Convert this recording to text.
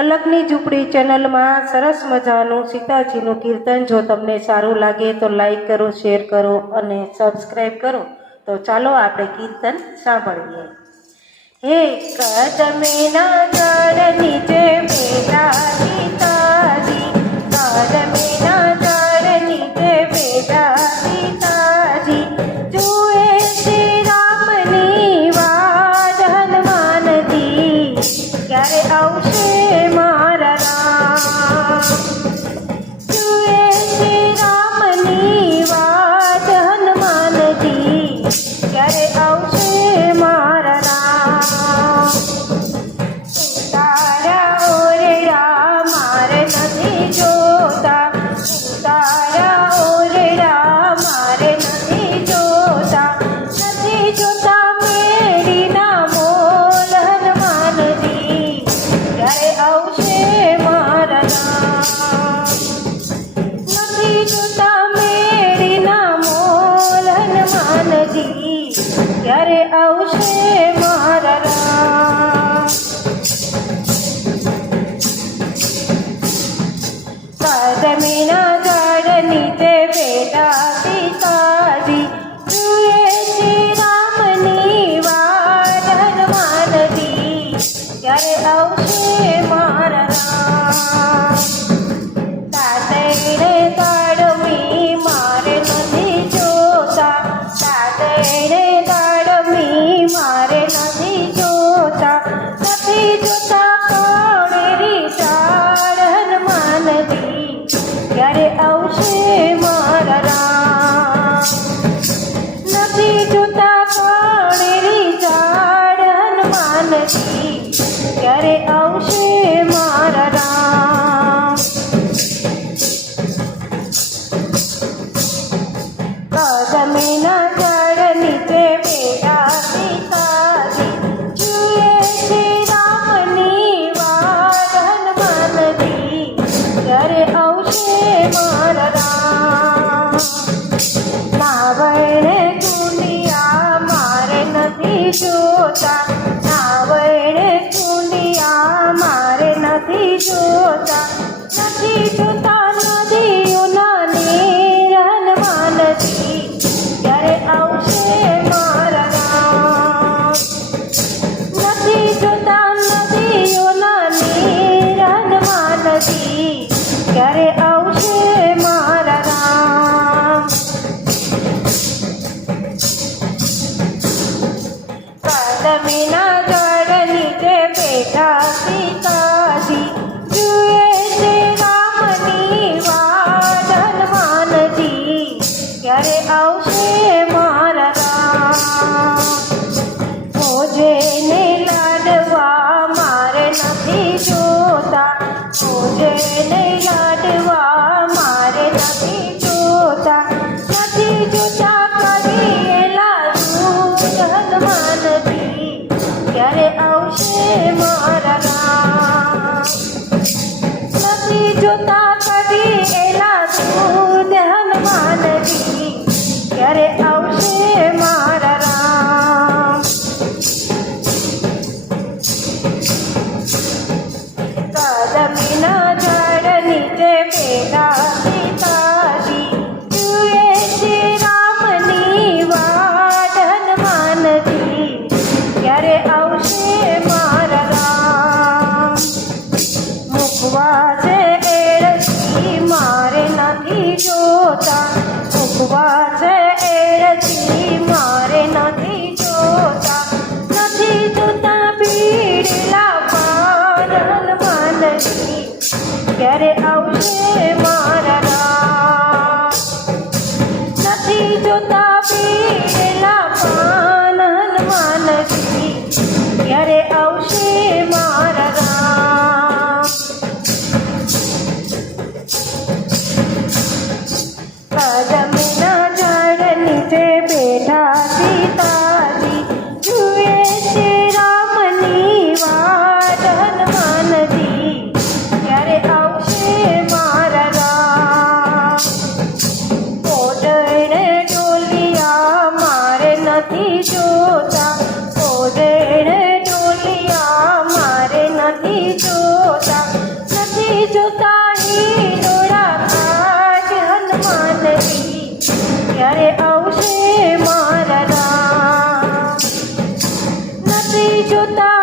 અલગની ઝૂંપડી ચેનલમાં સરસ મજાનું સીતાજીનું કીર્તન જો તમને સારું લાગે તો લાઈક કરો, શેર કરો અને સબસ્ક્રાઈબ કરો. તો ચાલો આપણે કીર્તન સાંભળીએ. હે કદમીના ઝાડ નીચે બેઠા સીતાજી, કદમીના ઝાડ નીચે બેઠા સીતાજી, જુએ શ્રી રામની વાટ હનુમાનજી, ક્યારે આવશે મારા રામ? જુએ શ્રી રામની વાટ હનુમાનજી, ક્યારે આવશે મારા રામ? તારા ઓરડા મારે નથી જોતા, તારા ઓરડા મારે નથી જોતા, નથી જોતા મેરીના મોલ હનુમાનજી, ક્યારે આવશે મારા રામ? નથી જોતા મેરીના મોલ હનુમાનજી, ક્યારે આવશે મારા રામ? કદમીના ઝાડ નીચે બેઠા સીતાજી, જુએ શ્રી રામની વાટ હનુમાનજી, ક્યારે આવશે મારા રામ? તાતણે તાળમી મારે નથી જોતા, તાતણે તાળમી મારે નથી જોતા, નથી જોતા કાળેરી ઝાડ હનુમાનજી, ક્યારે આવશે મારા રામ? નથી જોતા કાળેરી ઝાડ હનુમાનજી, ક્યારે આવશે મારા રામ? કદમીના ઝાડ નીચે બેઠા સીતાજી, જુએ શ્રી રામની વાટ હનુમાનજી, ક્યારે આવશે મારા રામ? નાવણે કુંડિયા મારે નથી જોતા, નાવણે કુંડિયા મારે નથી જોતા, નથી જોતા નદીઓના નીર હનુમાનજી, ક્યારે આવશે મારા રામ? નથી જોતા નદીઓના નીર હનુમાનજી, ક્યારે આવશે મારા રામ? કદમીના ઝાડ નીચે બેઠા સીતાજી, જુએ શ્રી રામની વાટ હનુમાનજી, ક્યારે આવશે મારા રામ? ભોજને લાડવા મારે નથી જોતા, ભોજને લાડવા મારે નથી જોતા, નથી જોતા કઢીએલા દૂધ હનુમાનજી, ક્યારે આવશે મારા રામ? નથી જોતા કઢીએલા દૂધ હનુમાનજી, ક્યારે આવશે મારા રામ? કદમીના ઝાડ નીચે બેઠા સીતાજી, જુએ શ્રી રામની વાટ હનુમાનજી, ક્યારે આવશે મારા રામ? મૂકવા છે એળચી મારે નથી જોતા, મૂકવા છે એળચી મારે નથી જોતા, નથી જોતા પીળેલા પાન હનુમાનજી, ક્યારે આવશે મારા રામ? નથી જોતા પીળેલા પાન હનુમાનજી, ક્યારે આવશે મારા રામ? કદમીના ઝાડ નીચે બેઠા સીતાજી, જુએ શ્રી રામની વાટ હનુમાનજી, ક્યારે આવશે મારા જોતા